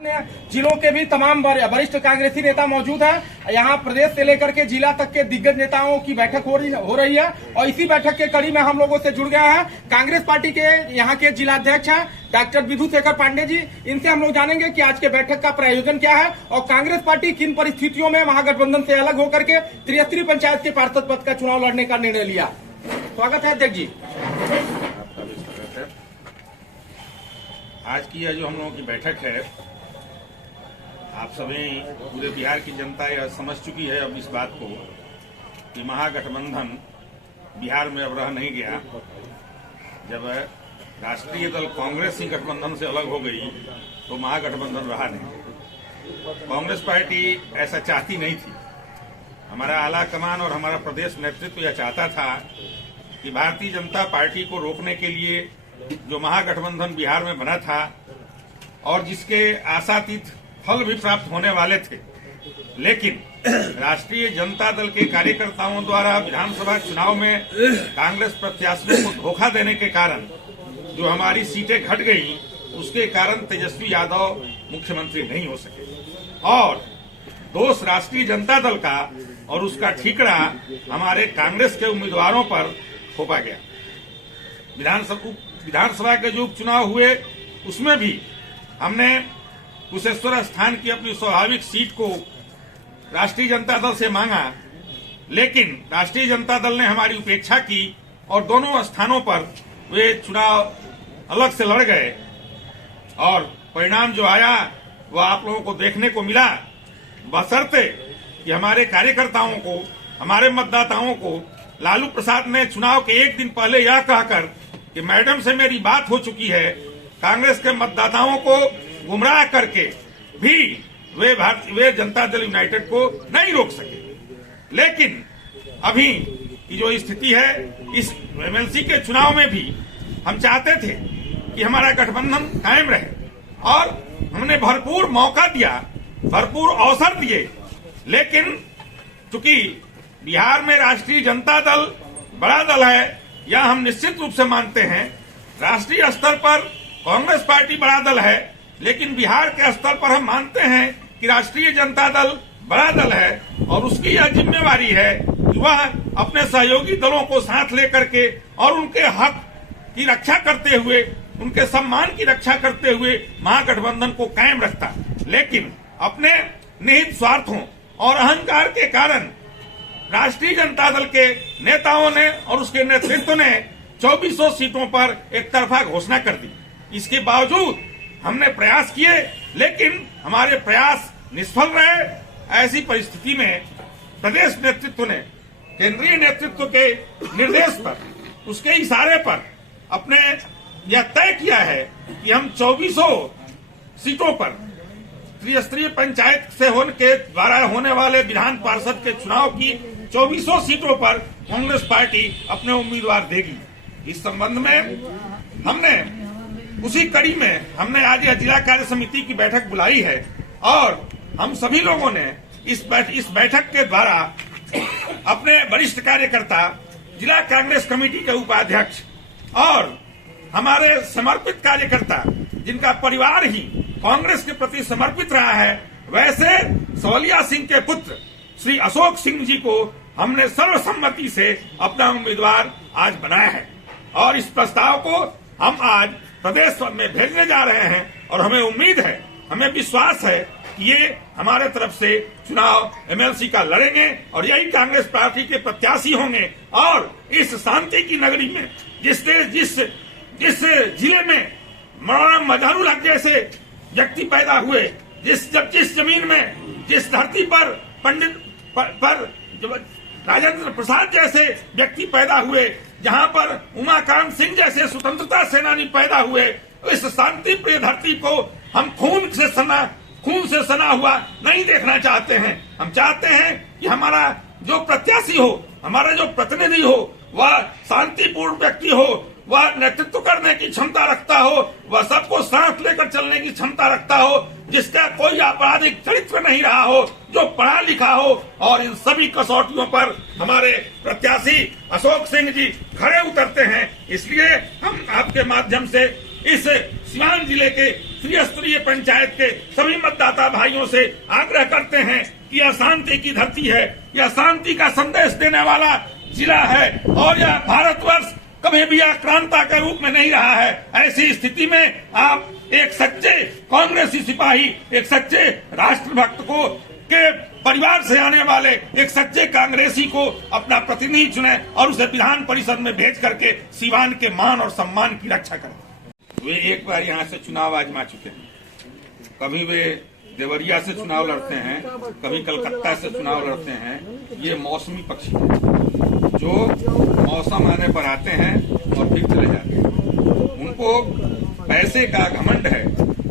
जिलों के भी तमाम वरिष्ठ कांग्रेसी नेता मौजूद हैं। यहाँ प्रदेश से लेकर के जिला तक के दिग्गज नेताओं की बैठक हो रही है और इसी बैठक के कड़ी में हम लोगों से जुड़ गया है कांग्रेस पार्टी के यहाँ के जिलाध्यक्ष हैं डॉक्टर विधु शेखर पांडे जी। इनसे हम लोग जानेंगे कि आज के बैठक का प्रायोजन क्या है और कांग्रेस पार्टी किन परिस्थितियों में महागठबंधन से अलग होकर के त्रिस्तरीय पंचायत के पार्षद पद का चुनाव लड़ने का निर्णय लिया। स्वागत है अध्यक्ष जी। आज की यह जो हम लोगों की बैठक है, आप सभी पूरे बिहार की जनता यह समझ चुकी है अब इस बात को कि महागठबंधन बिहार में अब रह नहीं गया। जब राष्ट्रीय दल कांग्रेस ही गठबंधन से अलग हो गई तो महागठबंधन रहा नहीं। कांग्रेस पार्टी ऐसा चाहती नहीं थी। हमारा आला कमान और हमारा प्रदेश नेतृत्व यह चाहता था कि भारतीय जनता पार्टी को रोकने के लिए जो महागठबंधन बिहार में बना था और जिसके आशातीत फल भी प्राप्त होने वाले थे, लेकिन राष्ट्रीय जनता दल के कार्यकर्ताओं द्वारा विधानसभा चुनाव में कांग्रेस प्रत्याशियों को धोखा देने के कारण जो हमारी सीटें घट गई, उसके कारण तेजस्वी यादव मुख्यमंत्री नहीं हो सके और दोष राष्ट्रीय जनता दल का और उसका ठीकरा हमारे कांग्रेस के उम्मीदवारों पर थोपा गया। विधानसभा के जो उपचुनाव हुए उसमें भी हमने कुशेश्वर स्थान की अपनी स्वाभाविक सीट को राष्ट्रीय जनता दल से मांगा, लेकिन राष्ट्रीय जनता दल ने हमारी उपेक्षा की और दोनों स्थानों पर वे चुनाव अलग से लड़ गए और परिणाम जो आया वह आप लोगों को देखने को मिला। बशर्ते कि हमारे कार्यकर्ताओं को, हमारे मतदाताओं को लालू प्रसाद ने चुनाव के एक दिन पहले यह कहकर कि मैडम से मेरी बात हो चुकी है, कांग्रेस के मतदाताओं को गुमराह करके भी वे जनता दल यूनाइटेड को नहीं रोक सके। लेकिन अभी की जो स्थिति है, इस एमएलसी के चुनाव में भी हम चाहते थे कि हमारा गठबंधन कायम रहे और हमने भरपूर मौका दिया, भरपूर अवसर दिए, लेकिन चूंकि बिहार में राष्ट्रीय जनता दल बड़ा दल है, यह हम निश्चित रूप से मानते हैं। राष्ट्रीय स्तर पर कांग्रेस पार्टी बड़ा दल है, लेकिन बिहार के स्तर पर हम मानते हैं कि राष्ट्रीय जनता दल बड़ा दल है और उसकी यह जिम्मेवारी है कि वह अपने सहयोगी दलों को साथ लेकर के और उनके हक की रक्षा करते हुए, उनके सम्मान की रक्षा करते हुए महागठबंधन को कायम रखता। लेकिन अपने निहित स्वार्थों और अहंकार के कारण राष्ट्रीय जनता दल के नेताओं ने और उसके नेतृत्व ने 2400 सीटों पर एक तरफा घोषणा कर दी। इसके बावजूद हमने प्रयास किए, लेकिन हमारे प्रयास निष्फल रहे। ऐसी परिस्थिति में प्रदेश नेतृत्व ने केंद्रीय नेतृत्व के निर्देश पर, उसके इशारे पर अपने यह तय किया है कि हम 2400 सीटों पर त्रिस्तरीय पंचायत से के द्वारा होने वाले विधान पार्षद के चुनाव की 2400 सीटों पर कांग्रेस पार्टी अपने उम्मीदवार देगी। इस संबंध में हमने उसी कड़ी में हमने आज यह जिला कार्य समिति की बैठक बुलाई है और हम सभी लोगों ने इस बैठक के द्वारा अपने वरिष्ठ कार्यकर्ता, जिला कांग्रेस कमेटी के उपाध्यक्ष और हमारे समर्पित कार्यकर्ता जिनका परिवार ही कांग्रेस के प्रति समर्पित रहा है, वैसे सवलिया सिंह के पुत्र श्री अशोक सिंह जी को हमने सर्वसम्मति से अपना उम्मीदवार आज बनाया है और इस प्रस्ताव को हम आज प्रदेश में भेजने जा रहे हैं और हमें उम्मीद है, हमें विश्वास है कि ये हमारे तरफ से चुनाव एमएलसी का लड़ेंगे और यही कांग्रेस पार्टी के प्रत्याशी होंगे। और इस शांति की नगरी में जिस जिले में मौलाना मजहरूल हक जैसे व्यक्ति पैदा हुए, जिस जमीन में, जिस धरती पर पंडित पर राजेंद्र प्रसाद जैसे व्यक्ति पैदा हुए, जहां पर उमाकांत सिंह जैसे स्वतंत्रता सेनानी पैदा हुए, इस शांति प्रिय धरती को हम खून से सना हुआ नहीं देखना चाहते हैं। हम चाहते हैं कि हमारा जो प्रत्याशी हो, हमारा जो प्रतिनिधि हो, वह शांतिपूर्ण व्यक्ति हो, वह नेतृत्व करने की क्षमता रखता हो, वह सबको साथ लेकर चलने की क्षमता रखता हो, जिसका कोई आपराधिक चरित्र नहीं रहा हो, जो पढ़ा लिखा हो। और इन सभी कसौटियों पर हमारे प्रत्याशी अशोक सिंह जी खड़े उतरते हैं। इसलिए हम आपके माध्यम से इस सिवान जिले के त्रिस्तरीय पंचायत के सभी मतदाता भाइयों से आग्रह करते हैं कि यह शांति की धरती है, यह शांति का संदेश देने वाला जिला है और यह भारतवर्ष कभी भी आक्रांता के रूप में नहीं रहा है। ऐसी स्थिति में आप एक सच्चे कांग्रेसी सिपाही, एक सच्चे राष्ट्रभक्त को के परिवार से आने वाले एक सच्चे कांग्रेसी को अपना प्रतिनिधि चुने और उसे विधान परिषद में भेज करके सीवान के मान और सम्मान की रक्षा करें। वे एक बार यहाँ से चुनाव आजमा चुके हैं। कभी वे देवरिया से चुनाव लड़ते हैं, कभी कलकत्ता से चुनाव लड़ते हैं। ये मौसमी पक्षी है जो मौसम आने पर आते हैं और फिर चले जाते हैं। उनको पैसे का घमंड है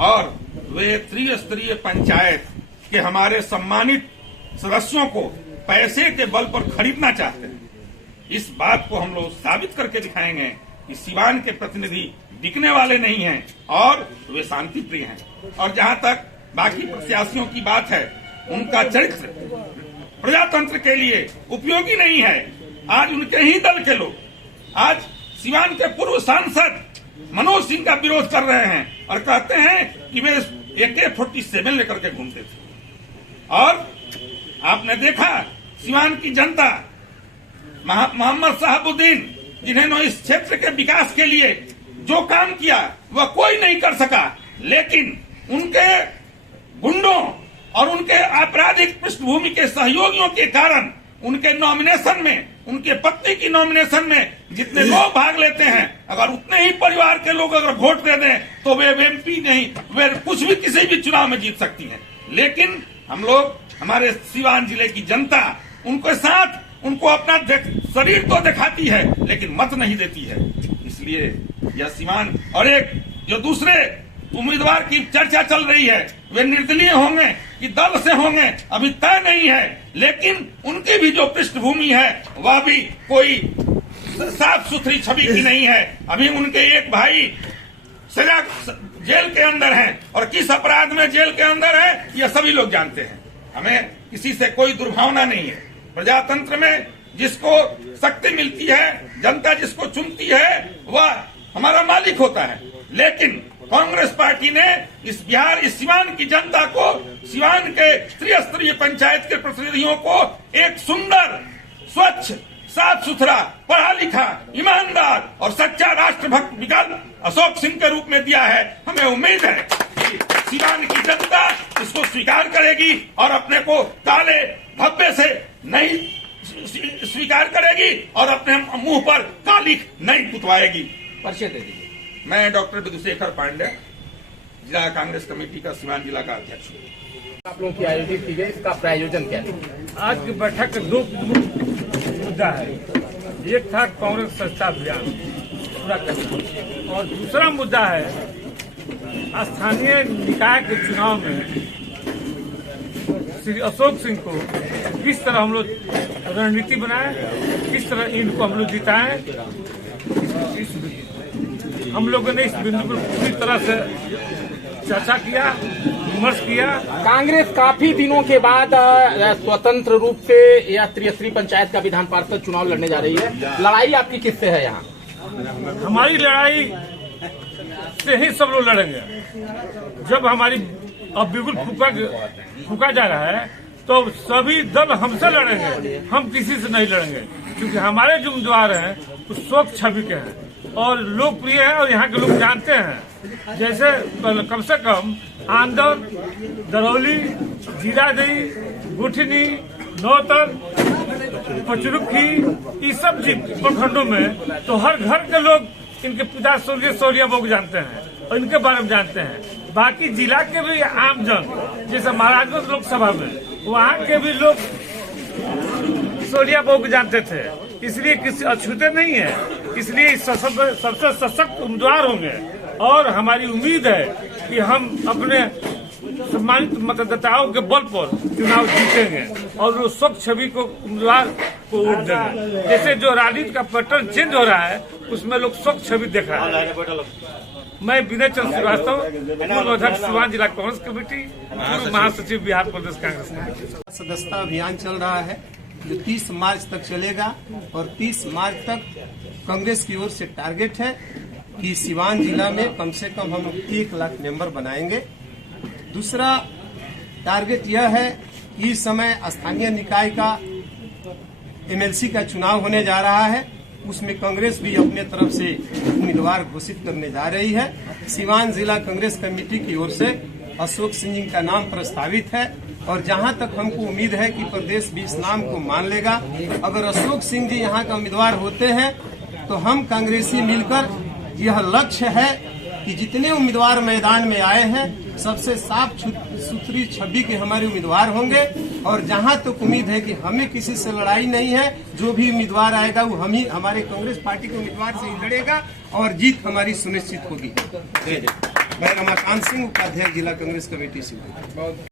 और वे त्रिस्तरीय पंचायत के हमारे सम्मानित सदस्यों को पैसे के बल पर खरीदना चाहते हैं। इस बात को हम लोग साबित करके दिखाएंगे कि सीवान के प्रतिनिधि बिकने वाले नहीं हैं और वे शांति प्रिय हैं। और जहां तक बाकी प्रत्याशियों की बात है, उनका चरित्र प्रजातंत्र के लिए उपयोगी नहीं है। आज उनके ही दल के लोग आज सीवान के पूर्व सांसद मनोज सिंह का विरोध कर रहे हैं और कहते हैं कि वे AK-47 लेकर के घूमते थे। और आपने देखा सीवान की जनता मोहम्मद साहबुद्दीन जिन्होंने इस क्षेत्र के विकास के लिए जो काम किया वह कोई नहीं कर सका, लेकिन उनके गुंडों और उनके आपराधिक पृष्ठभूमि के सहयोगियों के कारण उनके नॉमिनेशन में, उनके पत्नी की नॉमिनेशन में जितने लोग भाग लेते हैं, अगर उतने ही परिवार के लोग अगर वोट दे दें तो वे MP नहीं, वे कुछ भी किसी भी चुनाव में जीत सकती हैं। लेकिन हम लोग, हमारे सीवान जिले की जनता उनके साथ उनको अपना शरीर तो दिखाती है लेकिन मत नहीं देती है। इसलिए यह सीवान और एक जो दूसरे उम्मीदवार की चर्चा चल रही है, वे निर्दलीय होंगे कि दल से होंगे अभी तय नहीं है, लेकिन उनकी भी जो पृष्ठभूमि है वह भी कोई साफ सुथरी छवि की नहीं है। अभी उनके एक भाई सजा जेल के अंदर हैं और किस अपराध में जेल के अंदर है यह सभी लोग जानते हैं। हमें किसी से कोई दुर्भावना नहीं है। प्रजातंत्र में जिसको शक्ति मिलती है, जनता जिसको चुनती है, वह हमारा मालिक होता है। लेकिन कांग्रेस पार्टी ने इस बिहार, इस सीवान की जनता को, सीवान के त्रिस्तरीय पंचायत के प्रतिनिधियों को एक सुंदर, स्वच्छ, साफ सुथरा, पढ़ा लिखा, ईमानदार और सच्चा राष्ट्रभक्त विकल्प अशोक सिंह के रूप में दिया है। हमें उम्मीद है कि सीवान की जनता इसको स्वीकार करेगी और अपने को काले धब्बे से नहीं स्वीकार करेगी और अपने मुंह पर कालिख नहीं पुतवाएगी। परिचय दे दीजिए। मैं डॉक्टर विधुशेखर पांडे, जिला कांग्रेस कमेटी का सीवान जिला का अध्यक्ष हूँ। आप लोगों की आयोजित की गई, इसका प्रायोजन क्या है? आज की बैठक का दो मुद्दा है। एक था कांग्रेस सस्ता अभियान पूरा करना और दूसरा मुद्दा है स्थानीय निकाय के चुनाव में श्री अशोक सिंह को किस तरह हम लोग रणनीति बनाए, किस तरह इनको हम लोग जिताएं। हम लोगों ने इस बिंदु पर पूरी तरह से चर्चा किया, विमर्श किया। कांग्रेस काफी दिनों के बाद स्वतंत्र रूप से या त्रिस्तरीय पंचायत का विधान पार्षद चुनाव लड़ने जा रही है। लड़ाई आपकी किससे है? यहाँ हमारी लड़ाई से ही सब लोग लड़ेंगे। जब हमारी अब बिल्कुल फूका जा रहा है तो सभी दल हमसे लड़ेंगे, हम किसी से नहीं लड़ेंगे, क्योंकि हमारे जो उम्मीदवार हैं वो स्वच्छ छवि के हैं और लोकप्रिय हैं और यहाँ के लोग जानते हैं। जैसे कम से कम आंदर, दरौली, जीरादेई, गुठनी, नौतन, पचरुखी, ये सब प्रखंडों में तो हर घर के लोग इनके पिता स्वर्गीय सोरिया बहू जानते हैं और इनके बारे में जानते हैं। बाकी जिला के भी आम जन, जैसे महाराजगंज लोकसभा में वहाँ के भी लोग सोरिया बहू को जानते थे, इसलिए किसी अछूते नहीं है। इसलिए सबसे सशक्त उम्मीदवार होंगे और हमारी उम्मीद है कि हम अपने सम्मानित मतदाताओं के बल पर चुनाव जीतेंगे और वो स्वच्छ छवि को उम्मीदवार को वोट देंगे। जैसे जो राजनीति का पैटर्न चेंज हो रहा है उसमें लोग स्वच्छ छवि देख रहे हैं। मैं विनय चंद्र श्रीवास्तव, पूर्व अध्यक्ष सीवान जिला कांग्रेस कमेटी, पूर्व महासचिव बिहार प्रदेश कांग्रेस कमेटी। सदस्यता अभियान चल रहा है जो 30 मार्च तक चलेगा और 30 मार्च तक कांग्रेस की ओर से टारगेट है कि सिवान जिला में कम से कम हम 1 लाख मेंबर बनाएंगे। दूसरा टारगेट यह है कि इस समय स्थानीय निकाय का एमएलसी का चुनाव होने जा रहा है, उसमें कांग्रेस भी अपने तरफ से उम्मीदवार घोषित करने जा रही है। सिवान जिला कांग्रेस कमेटी की ओर से अशोक सिंह जी का नाम प्रस्तावित है और जहां तक हमको उम्मीद है कि प्रदेश भी इस नाम को मान लेगा। अगर अशोक सिंह जी यहां का उम्मीदवार होते हैं तो हम कांग्रेसी मिलकर यह लक्ष्य है कि जितने उम्मीदवार मैदान में आए हैं सबसे साफ सुथरी छवि के हमारे उम्मीदवार होंगे और जहां तक उम्मीद है कि हमें किसी से लड़ाई नहीं है, जो भी उम्मीदवार आएगा वो हम ही हमारे कांग्रेस पार्टी के उम्मीदवार से ही लड़ेगा और जीत हमारी सुनिश्चित होगी। मैं रमाकांत सिंह, उपाध्यक्ष जिला कांग्रेस कमेटी से।